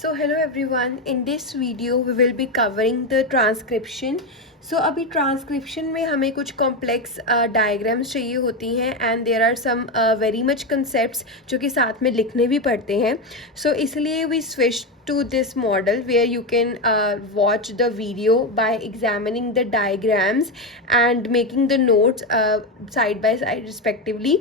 So hello everyone, in this video we will be covering the transcription. So अभी transcription में हमें कुछ complex diagrams चाहिए होती हैं and there are some very much concepts जो कि साथ में लिखने भी पड़ते हैं. सो इसलिए we switch to this model where you can watch the video by examining the diagrams and making the notes side by side respectively.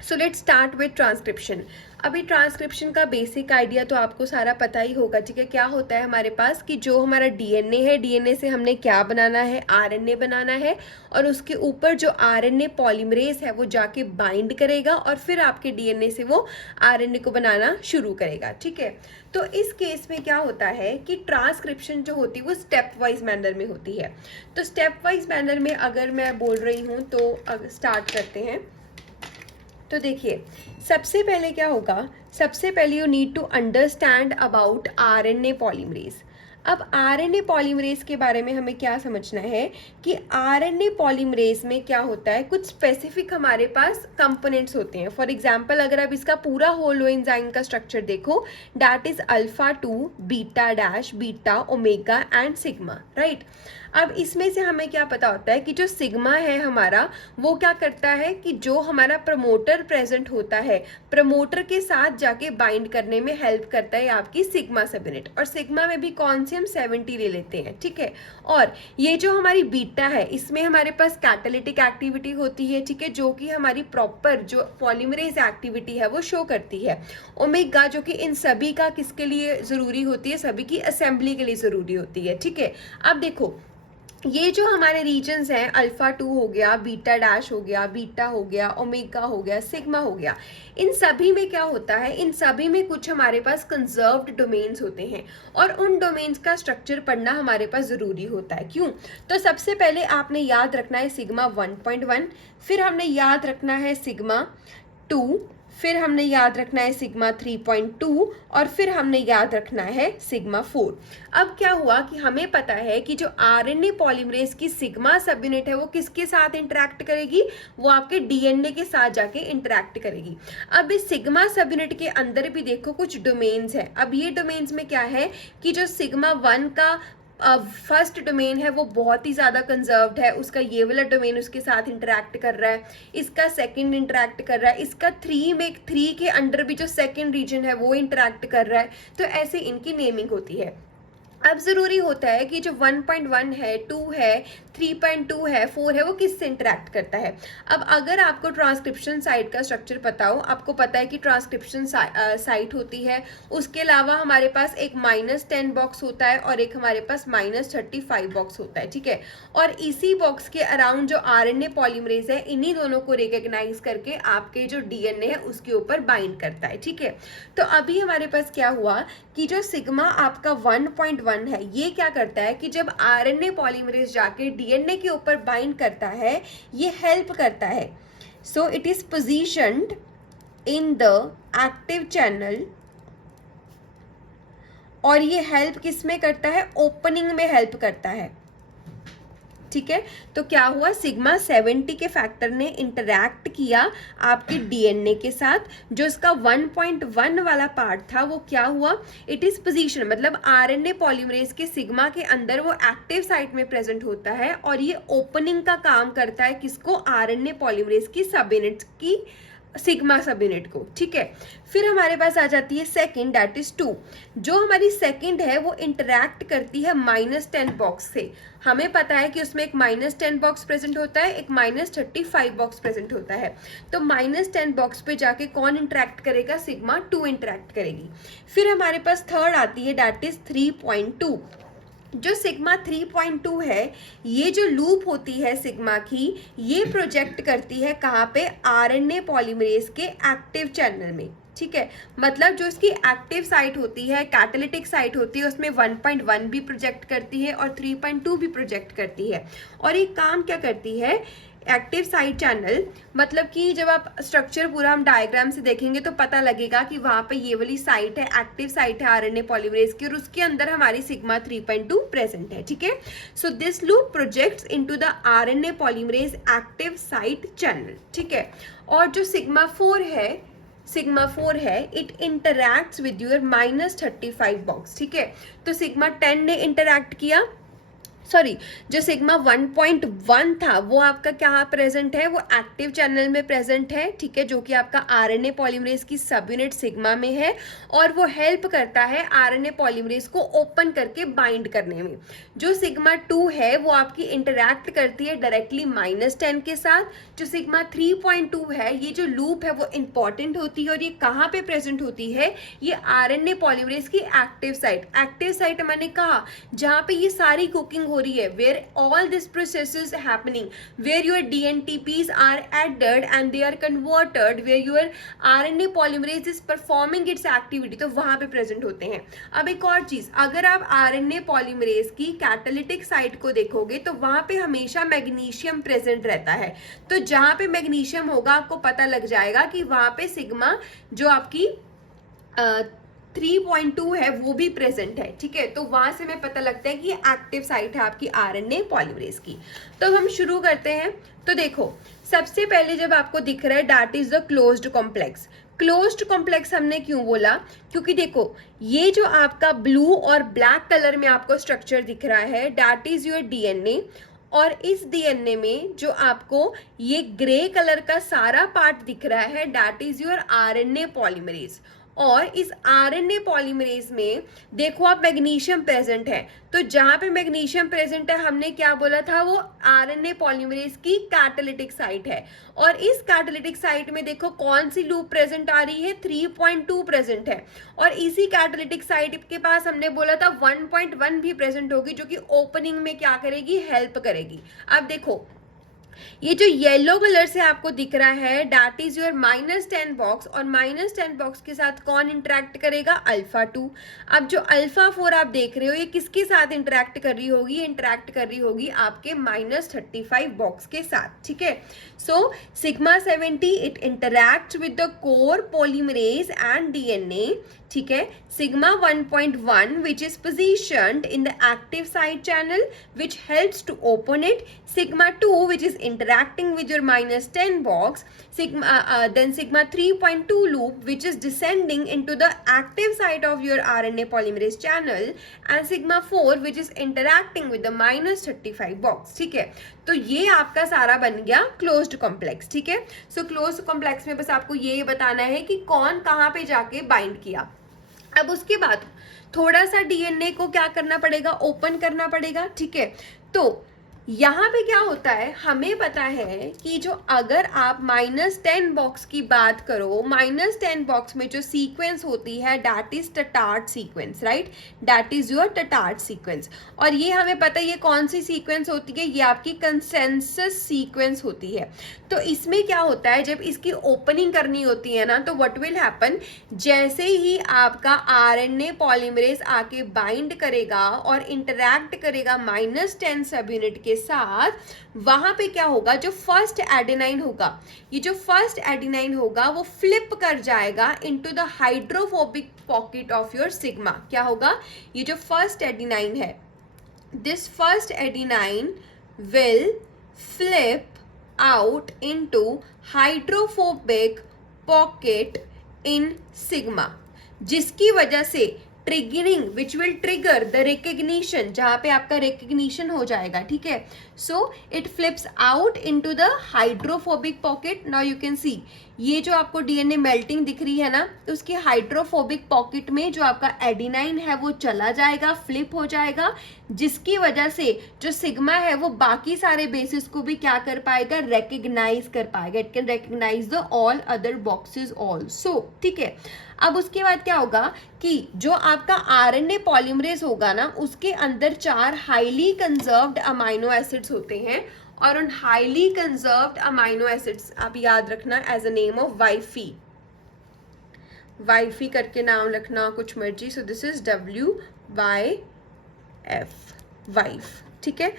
So let's start with transcription. अभी ट्रांसक्रिप्शन का बेसिक आइडिया तो आपको सारा पता ही होगा. ठीक है, क्या होता है हमारे पास कि जो हमारा डीएनए है, डीएनए से हमने क्या बनाना है, आरएनए बनाना है और उसके ऊपर जो आरएनए पॉलीमरेज है वो जाके बाइंड करेगा और फिर आपके डीएनए से वो आरएनए को बनाना शुरू करेगा. ठीक है, तो इस केस में क्या होता है कि ट्रांसक्रिप्शन जो होती है वो स्टेप वाइज मैनर में होती है. तो स्टेप वाइज मैनर में अगर मैं बोल रही हूँ तो स्टार्ट करते हैं. तो देखिए, सबसे पहले क्या होगा, सबसे पहले you need to understand about RNA polymerase. अब आरएनए पॉलीमरेज के बारे में हमें क्या समझना है कि आरएनए पॉलीमरेज में क्या होता है, कुछ स्पेसिफिक हमारे पास कंपोनेंट्स होते हैं. फॉर एग्जांपल अगर आप इसका पूरा होलो एंजाइम का स्ट्रक्चर देखो, that is alpha 2 beta dash beta omega and sigma, right. अब इसमें से हमें क्या पता होता है कि जो सिग्मा है हमारा, वो क्या करता है कि जो हमारा प्रमोटर प्रेजेंट होता है, प्रमोटर के साथ जाके बाइंड करने में हेल्प करता है आपकी सिग्मा सब यूनिट. और सिग्मा में भी कौन सी हम 70 ले लेते हैं. ठीक है, और ये जो हमारी बीटा है इसमें हमारे पास कैटालिटिक एक्टिविटी होती है. ठीक है, जो कि हमारी प्रॉपर जो पॉलीमरेज एक्टिविटी है वो शो करती है. ओमेगा जो कि इन सभी का किसके लिए ज़रूरी होती है, सभी की असेंबली के लिए ज़रूरी होती है. ठीक है, अब देखो ये जो हमारे रीजन्स हैं, अल्फा 2 हो गया, बीटा डैश हो गया, बीटा हो गया, ओमेगा हो गया, सिग्मा हो गया, इन सभी में क्या होता है, इन सभी में कुछ हमारे पास कंजर्व्ड डोमेन्स होते हैं और उन डोमेन्स का स्ट्रक्चर पढ़ना हमारे पास ज़रूरी होता है. क्यों? तो सबसे पहले आपने याद रखना है सिग्मा 1.1, फिर हमने याद रखना है सिग्मा 2, फिर हमने याद रखना है सिग्मा 3.2 और फिर हमने याद रखना है सिग्मा 4. अब क्या हुआ कि हमें पता है कि जो आरएनए पॉलीमरेज की सिग्मा सब यूनिट है वो किसके साथ इंटरैक्ट करेगी, वो आपके डीएनए के साथ जाके इंटरैक्ट करेगी. अब इस सिग्मा सब यूनिट के अंदर भी देखो कुछ डोमेन्स है. अब ये डोमेन्स में क्या है कि जो सिग्मा 1 का फर्स्ट डोमेन है वो बहुत ही ज़्यादा कंजर्व्ड है, उसका ये वाला डोमेन उसके साथ इंटरैक्ट कर रहा है, इसका सेकंड इंटरैक्ट कर रहा है, इसका 3 के अंडर भी जो सेकंड रीजन है वो इंटरैक्ट कर रहा है. तो ऐसे इनकी नेमिंग होती है. अब ज़रूरी होता है कि जो 1.1 है, 2 है, 3.2 है, 4 है, वो किससे इंटरैक्ट करता है. अब अगर आपको ट्रांसक्रिप्शन साइट का स्ट्रक्चर पता हो, आपको पता है कि ट्रांसक्रिप्शन साइट होती है, उसके अलावा हमारे पास एक -10 बॉक्स होता है और एक हमारे पास -35 बॉक्स होता है. ठीक है, और इसी बॉक्स के अराउंड जो आरएनए पॉलीमरेज है, इन्हीं दोनों को रिकॉग्नाइज करके आपके जो डीएनए है उसके ऊपर बाइंड करता है. ठीक है, तो अभी हमारे पास क्या हुआ कि जो सिग्मा आपका 1.1 है, ये क्या करता है कि जब आरएनए पॉलीमरेज जाके डीएनए के ऊपर बाइंड करता है, ये हेल्प करता है. So it is positioned in the active channel और ये हेल्प किस में करता है, ओपनिंग में हेल्प करता है. ठीक है, तो क्या हुआ, सिग्मा 70 के फैक्टर ने इंटरैक्ट किया आपके डीएनए के साथ. जो इसका 1.1 वाला पार्ट था वो क्या हुआ, इट इज पोजीशन, मतलब आरएनए पॉलीमरेज के सिग्मा के अंदर वो एक्टिव साइट में प्रेजेंट होता है और ये ओपनिंग का काम करता है किसको, आरएनए पॉलीमरेज की सब यूनिट की सिग्मा सब यूनिट को. ठीक है, फिर हमारे पास आ जाती है सेकंड, दैट इज 2. जो हमारी सेकंड है वो इंटरैक्ट करती है -10 बॉक्स से. हमें पता है कि उसमें एक -10 बॉक्स प्रेजेंट होता है, एक -35 बॉक्स प्रेजेंट होता है. तो -10 बॉक्स पे जाके कौन इंटरैक्ट करेगा, सिग्मा 2 इंटरैक्ट करेगी. फिर हमारे पास थर्ड आती है, दैट इज 3.2. जो सिग्मा 3.2 है, ये जो लूप होती है सिग्मा की, ये प्रोजेक्ट करती है कहाँ पे, आरएनए पॉलीमरेज के एक्टिव चैनल में. ठीक है, मतलब जो इसकी एक्टिव साइट होती है, कैटालिटिक साइट होती है, उसमें 1.1 भी प्रोजेक्ट करती है और 3.2 भी प्रोजेक्ट करती है. और ये काम क्या करती है, एक्टिव साइट चैनल, मतलब कि जब आप स्ट्रक्चर पूरा हम डायग्राम से देखेंगे तो पता लगेगा कि वहाँ पे ये वाली साइट है, एक्टिव साइट है आरएनए पॉलीमरेज की, और उसके अंदर हमारी सिग्मा 3.2 प्रेजेंट है. ठीक है, so this loop projects into the RNA polymerase active site channel. ठीक है, और जो सिग्मा 4 है, सिग्मा 4 है, it interacts with your -35 box, ठीक है। तो सिग्मा 10 ने इंटरैक्ट किया, सॉरी, जो सिग्मा 1.1 था वो आपका क्या प्रेजेंट है, वो एक्टिव चैनल में प्रेजेंट है, ठीक है, जो कि आपका आरएनए पॉलीमरेज की सब यूनिट सिग्मा में है, और वो हेल्प करता है आरएनए पॉलीमरेज को ओपन करके बाइंड करने में। जो सिग्मा 2 है वो आपकी इंटरैक्ट करती है डायरेक्टली -10 के साथ। जो सिग्मा 3.2 है, ये जो लूप है वो इंपॉर्टेंट होती है, और ये कहाँ पे प्रेजेंट होती है, ये आरएनए पॉलीमरेज की एक्टिव साइट। एक्टिव साइट मैंने कहा जहाँ पे ये सारी कुकिंग हो रही है, where all this process is happening, where your DNTPs are added and they are converted, where your RNA polymerase is performing its activity, तो वहां पे प्रेजेंट होते हैं। अब एक और चीज, अगर आप RNA polymerase की कैटालिटिक साइट को देखोगे तो वहां पे हमेशा मैग्नीशियम प्रेजेंट रहता है। तो जहां पे मैग्नीशियम होगा आपको पता लग जाएगा कि वहां पे सिग्मा जो आपकी 3.2 है वो भी प्रेजेंट है, ठीक है। तो वहां से हमें पता लगता है कि ये एक्टिव साइट है आपकी आरएनए पॉलीमरेज की। तो हम शुरू करते हैं। तो देखो, सबसे पहले जब आपको दिख रहा है that is the closed complex. Closed complex हमने क्यों बोला, क्योंकि देखो ये जो आपका ब्लू और ब्लैक कलर में आपको स्ट्रक्चर दिख रहा है दैट इज योर डीएनए, और इस डीएनए में जो आपको ये ग्रे कलर का सारा पार्ट दिख रहा है that is your RNA polymerase. और इस आरएनए पॉलीमरेज में देखो आप मैग्नीशियम प्रेजेंट है, तो जहां पे मैग्नीशियम प्रेजेंट है हमने क्या बोला था, वो आरएनए पॉलीमरेज की कैटालिटिक साइट है। और इस कैटालिटिक साइट में देखो कौन सी लूप प्रेजेंट आ रही है, 3.2 प्रेजेंट है। और इसी कैटालिटिक साइट के पास हमने बोला था 1.1 भी प्रेजेंट होगी, जो कि ओपनिंग में क्या करेगी, हेल्प करेगी। अब देखो ये जो येलो कलर से आपको दिख रहा है दैट इज योर -10 बॉक्स, और -10 बॉक्स के साथ कौन इंटरेक्ट करेगा, अल्फा 2। अब जो अल्फा 4 आप देख रहे हो ये किसके साथ इंटरेक्ट कर रही होगी, इंटरेक्ट कर रही होगी आपके -35 बॉक्स के साथ, ठीक है। So sigma 70 it interact with the core polymerase and DNA, ठीक है। Sigma 1.1 which is positioned in the active side channel which helps to open it, sigma 2 which is interacting with your -10 box, then sigma 3.2 loop which is descending into the active site of your RNA polymerase channel, and sigma 4 which is interacting with the -35 box, ठीक है। तो ये आपका सारा बन गया closed complex, ठीक है। सो क्लोज्ड कॉम्प्लेक्स में बस आपको ये बताना है कि कौन कहाँ पे जाके बाइंड किया। अब उसके बाद थोड़ा सा डीएनए को क्या करना पड़ेगा, ओपन करना पड़ेगा, ठीक है। तो यहाँ पे क्या होता है, हमें पता है कि जो अगर आप -10 बॉक्स की बात करो, -10 बॉक्स में जो सीक्वेंस होती है that is start sequence, right, that is your start sequence. और ये हमें पता है ये कौन सी सीक्वेंस होती है, ये आपकी कंसेंसस सीक्वेंस होती है। तो इसमें क्या होता है, जब इसकी ओपनिंग करनी होती है ना, तो व्हाट विल हैपन, जैसे ही आपका आरएनए पॉलीमरेज आके बाइंड करेगा और इंटरैक्ट करेगा -10 सब यूनिट के साथ, वहां पे क्या होगा, जो फर्स्ट एडेनाइन होगा, ये जो फर्स्ट एडेनाइन होगा वो फ्लिप कर जाएगा into the hydrophobic pocket of your sigma. क्या होगा, ये जो फर्स्ट एडेनाइन है, this first adenine will flip out into hydrophobic pocket in sigma, जिसकी वजह से triggering which will trigger the recognition, जहां पे आपका रिकग्निशन हो जाएगा, ठीक है। So it flips out into the hydrophobic pocket. Now you can see ये जो आपको डीएनए मेल्टिंग दिख रही है ना, तो उसकी हाइड्रोफोबिक पॉकेट में जो आपका एडिनाइन है वो चला जाएगा, फ्लिप हो जाएगा, जिसकी वजह से जो सिग्मा है वो बाकी सारे बेसिस को भी क्या कर पाएगा, रिकग्नाइज कर पाएगा। It can recognise the all other boxes also, ठीक है। अब उसके बाद क्या होगा कि जो आपका आरएनए पॉलीमरेज होगा ना, उसके अंदर 4 हाईली कंजर्व्ड अमाइनो एसिड्स होते हैं, और उन हाईली कंजर्व्ड अमाइनो एसिड्स आप याद रखना as a name of wifey, wifey करके नाम रखना कुछ मर्जी। So this is WYF, wife, ठीक है।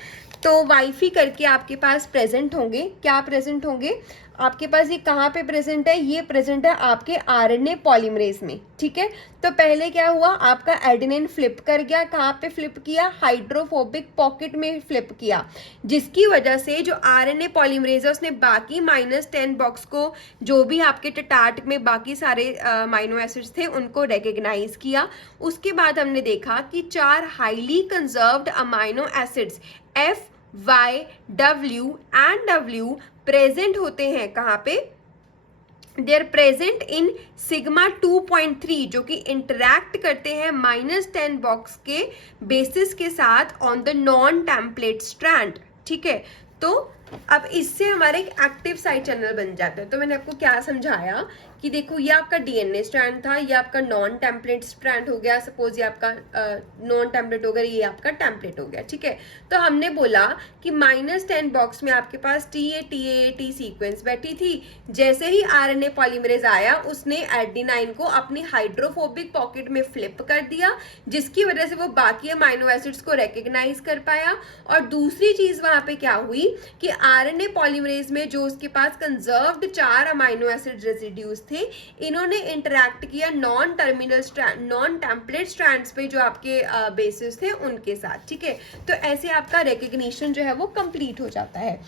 तो वाइफी करके आपके पास प्रेजेंट होंगे, क्या प्रेजेंट होंगे, आपके पास ये कहाँ पे प्रेजेंट है, ये प्रेजेंट है आपके आरएनए पॉलीमरेज में, ठीक है। तो पहले क्या हुआ, आपका एडेनिन फ्लिप कर गया, कहाँ पे फ्लिप किया, हाइड्रोफोबिक पॉकेट में फ्लिप किया, जिसकी वजह से जो आरएनए पॉलीमरेज है उसने बाकी -10 बॉक्स को, जो भी आपके टार्ट में बाकी सारे अमाइनो एसिड्स थे उनको रिकॉग्नाइज किया। उसके बाद हमने देखा कि 4 highly conserved amino acids F, Y, W and W present होते हैं, कहाँ पे, they are present in sigma 2.3, जो कि इंटरैक्ट करते हैं -10 बॉक्स के बेसिस के साथ on the non template strand, ठीक है। तो अब इससे हमारा एक एक्टिव साइड चैनल बन जाता है। तो मैंने आपको क्या समझाया कि देखो ये आपका डीएनए स्ट्रैंड था, ये आपका नॉन टेम्पलेट स्ट्रैंड हो गया, सपोज ये आपका नॉन टेम्पलेट हो गया, ये आपका टेम्पलेट हो गया, ठीक है। तो हमने बोला कि -10 बॉक्स में आपके पास टी सीक्वेंस बैठी थी। जैसे ही आरएनए पॉलीमरेज आया उसने एडेनाइन को अपनी हाइड्रोफोबिक पॉकेट में फ्लिप कर दिया, जिसकी वजह से वो बाकी अमाइनो एसिड्स को रिकॉग्नाइज कर पाया। और दूसरी चीज वहां पे क्या हुई कि आरएनए पॉलीमरेज में जो उसके पास कंजर्व्ड 4 अमाइनो एसिड रेसिड्यूज थे, इन्होंने इंटरैक्ट किया नॉन टेम्पलेट स्ट्रैंड्स पे जो आपके बेसिस थे उनके साथ, ठीक है। तो ऐसे आपका रिकग्निशन जो है वो कंप्लीट हो जाता है।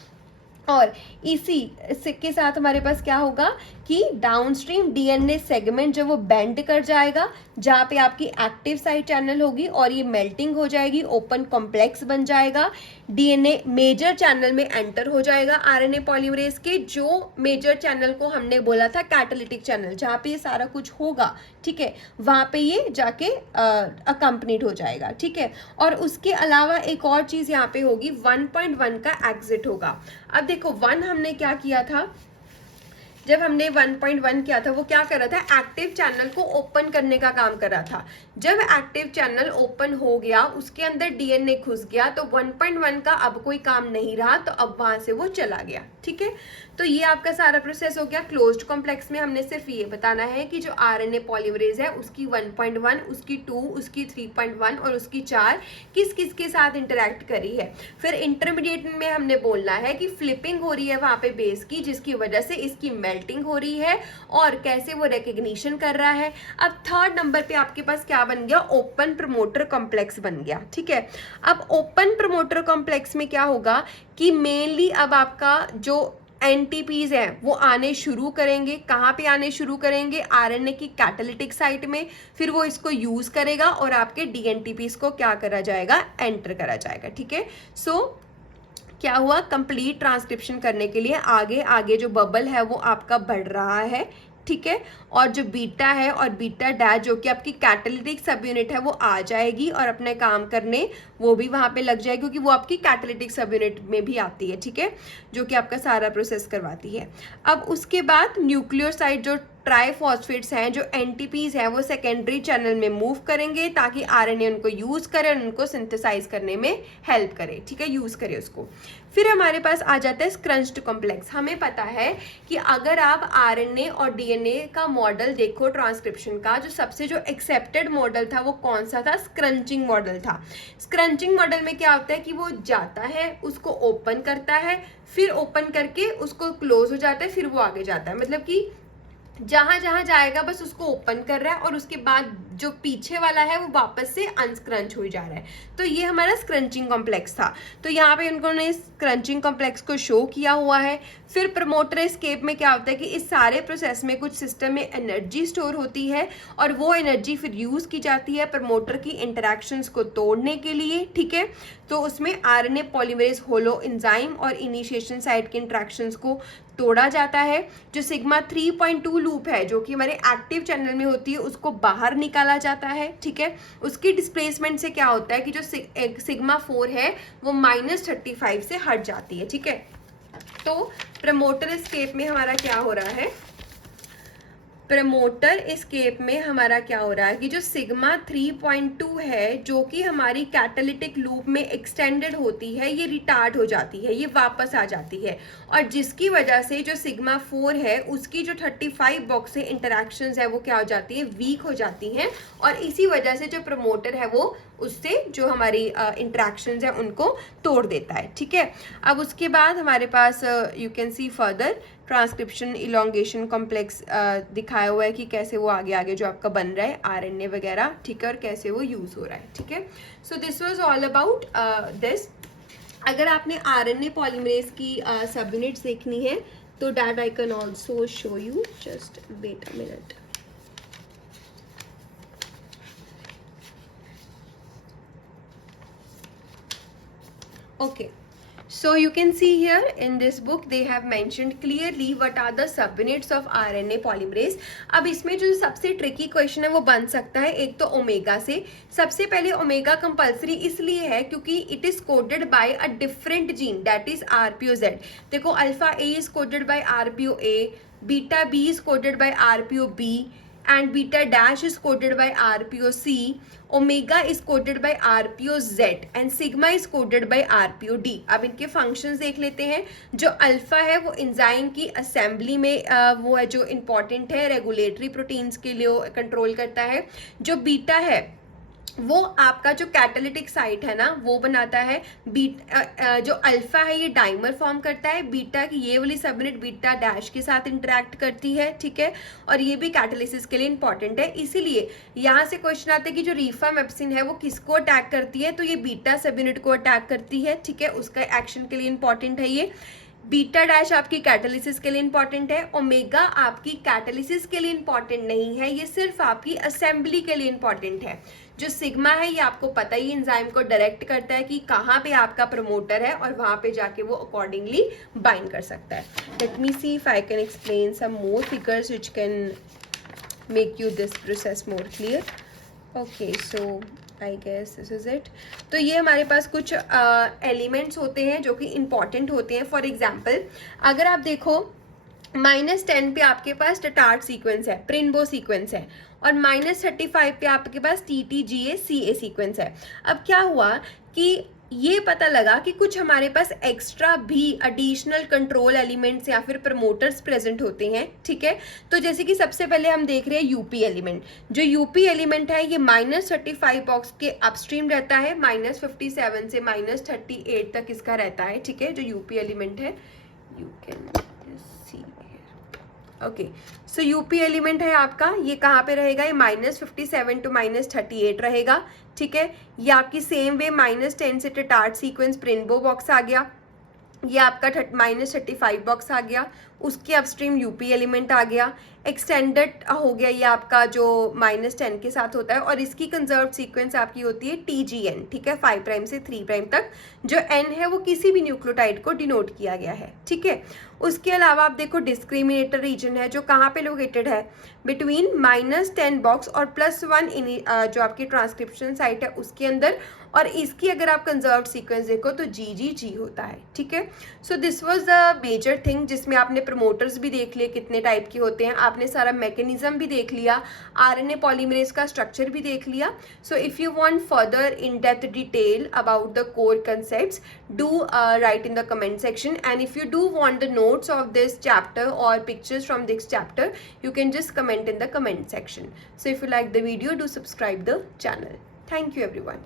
और इसी के साथ हमारे पास क्या होगा कि डाउनस्ट्रीम डीएनए सेगमेंट जो वो बेंड कर जाएगा, जहाँ पे आपकी एक्टिव साइड चैनल होगी और ये मेल्टिंग हो जाएगी, ओपन कॉम्प्लेक्स बन जाएगा, डीएनए मेजर चैनल में एंटर हो जाएगा आरएनए पॉलीमरेज के। जो मेजर चैनल को हमने बोला था कैटालिटिक चैनल, जहाँ पे ये सारा कुछ होगा, ठीक है, वहाँ पे ये जाके अकम्पनीड हो जाएगा, ठीक है। और उसके अलावा एक और चीज़ यहाँ पे होगी, 1.1 का एग्जिट होगा। अब देखो 1 हमने क्या किया था, जब हमने 1.1 किया था वो क्या कर रहा था, एक्टिव चैनल को ओपन करने का काम कर रहा था। जब एक्टिव चैनल ओपन हो गया, उसके अंदर डीएनए घुस गया, तो 1.1 का अब कोई काम नहीं रहा, तो अब वहां से वो चला गया, ठीक है। तो ये आपका सारा प्रोसेस हो गया। क्लोज्ड कॉम्प्लेक्स में हमने सिर्फ ये बताना है कि जो आरएनए पॉलीमरेज है उसकी 1.1, उसकी 2, उसकी 3.1 और उसकी 4 किस किस के साथ इंटरैक्ट करी है। फिर इंटरमीडिएट में हमने बोलना है कि फ्लिपिंग हो रही है वहां पे बेस की, जिसकी वजह से इसकी मेल्टिंग हो रही है और कैसे वो रिकग्निशन कर रहा है। अब थर्ड नंबर पे आपके पास क्या बन गया, ओपन प्रमोटर कॉम्प्लेक्स बन गया, ठीक है। अब ओपन प्रमोटर कॉम्प्लेक्स में क्या होगा कि मेनली अब आपका जो एनटीपीज है वो आने शुरू करेंगे। कहाँ पे आने शुरू करेंगे, आरएनए की कैटालिटिक साइट में। फिर वो इसको यूज करेगा और आपके डीएनटीपीज को क्या करा जाएगा, एंटर करा जाएगा, ठीक है। सो क्या हुआ, कंप्लीट ट्रांसक्रिप्शन करने के लिए आगे आगे जो बबल है वो आपका बढ़ रहा है, ठीक है। और जो बीटा है और बीटा डैश जो कि आपकी कैटालिटिक सब यूनिट है वो आ जाएगी और अपने काम करने वो भी वहां पे लग जाएगी, क्योंकि वो आपकी कैटालिटिक सब यूनिट में भी आती है, ठीक है, जो कि आपका सारा प्रोसेस करवाती है। अब उसके बाद न्यूक्लियोसाइड जो ट्राइफॉस्फेट्स हैं, जो एनटीपीज हैं, वो सेकेंडरी चैनल में मूव करेंगे ताकि आरएनए उनको यूज करे और उनको सिंथेसाइज करने में हेल्प करे, ठीक है, यूज करे उसको। फिर हमारे पास आ जाता है स्क्रंच्ड कॉम्प्लेक्स। हमें पता है कि अगर आप आरएनए और डीएनए का मॉडल देखो ट्रांसक्रिप्शन का, जो सबसे जो एक्सेप्टेड मॉडल था वो कौन सा था, स्क्रंचिंग मॉडल था। स्क्रंचिंग मॉडल में क्या होता है कि वो जाता है, उसको ओपन करता है, फिर ओपन करके उसको क्लोज हो जाता है, फिर वो आगे जाता है। मतलब कि जहां जहां जाएगा बस उसको ओपन कर रहा है और उसके बाद जो पीछे वाला है वो वापस से अनस्क्रंच हो जा रहा है। तो ये हमारा स्क्रंचिंग कॉम्प्लेक्स था। तो यहाँ पे उन्होंने स्क्रंचिंग कॉम्प्लेक्स को शो किया हुआ है। फिर प्रमोटर एस्केप में क्या होता है कि इस सारे प्रोसेस में कुछ सिस्टम में एनर्जी स्टोर होती है और वो एनर्जी फिर यूज की जाती है प्रमोटर की इंटरैक्शंस को तोड़ने के लिए, ठीक है। तो उसमें आरएनए पॉलीमरेज होलो एंजाइम और इनिशिएशन साइट के इंटरैक्शंस को तोड़ा जाता है। जो सिग्मा 3.2 लूप है जो कि हमारे एक्टिव चैनल में होती है उसको बाहर निकाला जाता है, ठीक है। उसकी डिस्प्लेसमेंट से क्या होता है कि जो सिग्मा 4 है वो -35 से हट जाती है, ठीक है। तो प्रमोटर एस्केप में हमारा क्या हो रहा है, प्रमोटर एस्केप में हमारा क्या हो रहा है कि जो सिग्मा 3.2 है जो कि हमारी कैटालिटिक लूप में एक्सटेंडेड होती है, ये रिटार्ड हो जाती है, ये वापस आ जाती है। और जिसकी वजह से जो सिग्मा 4 है उसकी जो 35 बॉक्स से इंटरैक्शंस है वो क्या हो जाती है, वीक हो जाती हैं। और इसी वजह से जो प्रमोटर है वो उससे जो हमारी इंटरैक्शंस है उनको तोड़ देता है, ठीक है। अब उसके बाद हमारे पास you can see further transcription elongation complex दिखाया हुआ है कि कैसे वो आगे आगे जो आपका बन रहा है आरएनए वगैरह, ठीक है, और कैसे वो यूज़ हो रहा है, ठीक है। So this was all about this. अगर आपने आरएनए पॉलीमरेज की सब यूनिट्स देखनी है तो that I can also show you, just wait a minute. Okay, so you can see here in this book they have mentioned clearly what are the subunits of RNA polymerase। अब इसमें जो सबसे tricky question है वो बन सकता है एक तो ओमेगा से। सबसे पहले ओमेगा कंपल्सरी इसलिए है क्योंकि it is coded by a different gene that is RPO-Z। देखो alpha A is coded by RPO-A, beta B is coded by RPO-B and beta dash is coded by RPO-C, omega is coded by RPO-Z and sigma is coded by RPO-D। अब इनके functions देख लेते हैं। जो alpha है वो enzyme की assembly में वो है जो इम्पॉर्टेंट है, रेगुलेटरी प्रोटीन्स के लिए कंट्रोल करता है। जो बीटा है वो आपका जो कैटालिटिक साइट है ना वो बनाता है। जो अल्फा है ये डाइमर फॉर्म करता है, बीटा की ये वाली सबयूनिट बीटा डैश के साथ इंटरेक्ट करती है, ठीक है, और ये भी कैटालिसिस के लिए इंपॉर्टेंट है। इसीलिए यहाँ से क्वेश्चन आता है कि जो रिफामेप्सिन है वो किसको अटैक करती है, तो ये बीटा सबयूनिट को अटैक करती है, ठीक है, उसका एक्शन के लिए इंपॉर्टेंट है ये। बीटा डैश आपकी कैटालिसिस के लिए इंपॉर्टेंट है, ओमेगा आपकी कैटालिसिस के लिए इंपॉर्टेंट नहीं है, ये सिर्फ आपकी असेंबली के लिए इंपॉर्टेंट है। जो सिग्मा है ये आपको पता ही एंजाइम को डायरेक्ट करता है कि कहाँ पे आपका प्रमोटर है और वहाँ पे जाके वो अकॉर्डिंगली बाइंड कर सकता है। Let me see if I can explain some more figures which can make you this process more clear. Okay, so I guess this is it. तो ये हमारे पास कुछ एलिमेंट्स होते हैं जो कि इंपॉर्टेंट होते हैं। फॉर एग्जाम्पल अगर आप देखो -10 पे आपके पास टार्ट सीक्वेंस है, प्रिनबो सीक्वेंस है, और -35 पे आपके पास TTGA-CA सीक्वेंस है। अब क्या हुआ कि ये पता लगा कि कुछ हमारे पास एक्स्ट्रा भी एडिशनल कंट्रोल एलिमेंट्स या फिर प्रमोटर्स प्रेजेंट होते हैं, ठीक है। तो जैसे कि सबसे पहले हम देख रहे हैं यूपी एलिमेंट। जो यूपी एलिमेंट है ये -35 बॉक्स के अपस्ट्रीम रहता है, -57 से -38 तक इसका रहता है, ठीक है, जो यूपी एलिमेंट है। You can C okay, so UP element है आपका, ये कहाँ पे रहेगा, ये -57 टू -38 रहेगा, ठीक है। ये आपकी सेम वे -10 से टार्ट सीक्वेंस प्रिनबो बॉक्स आ गया, ये आपका -35 बॉक्स आ गया, उसके अपस्ट्रीम यूपी एलिमेंट आ गया, एक्सटेंडेड हो गया ये आपका जो -10 के साथ होता है, और इसकी कंजर्व सीक्वेंस आपकी होती है TGN, ठीक है, 5 प्राइम से 3 प्राइम तक। जो N है वो किसी भी न्यूक्लियोटाइड को डिनोट किया गया है, ठीक है। उसके अलावा आप देखो डिस्क्रिमिनेटर रीजन है जो कहाँ पे लोकेटेड है, बिटवीन -10 बॉक्स और +1 जो आपकी ट्रांसक्रिप्शन साइट है उसके अंदर, और इसकी अगर आप कंजर्व सीक्वेंस देखो तो GGG होता है, ठीक है। So this was the major thing जिसमें आपने प्रमोटर्स भी देख लिए कितने टाइप के होते हैं, आपने सारा मैकेनिज्म भी देख लिया, RNA पॉलीमरेज का स्ट्रक्चर भी देख लिया। So if you want further in depth detail about the core concepts, do write in the comment section, and if you do want the notes of this chapter or pictures from this chapter, you can just comment in the comment section. So if you like the video, do subscribe the channel. Thank you everyone.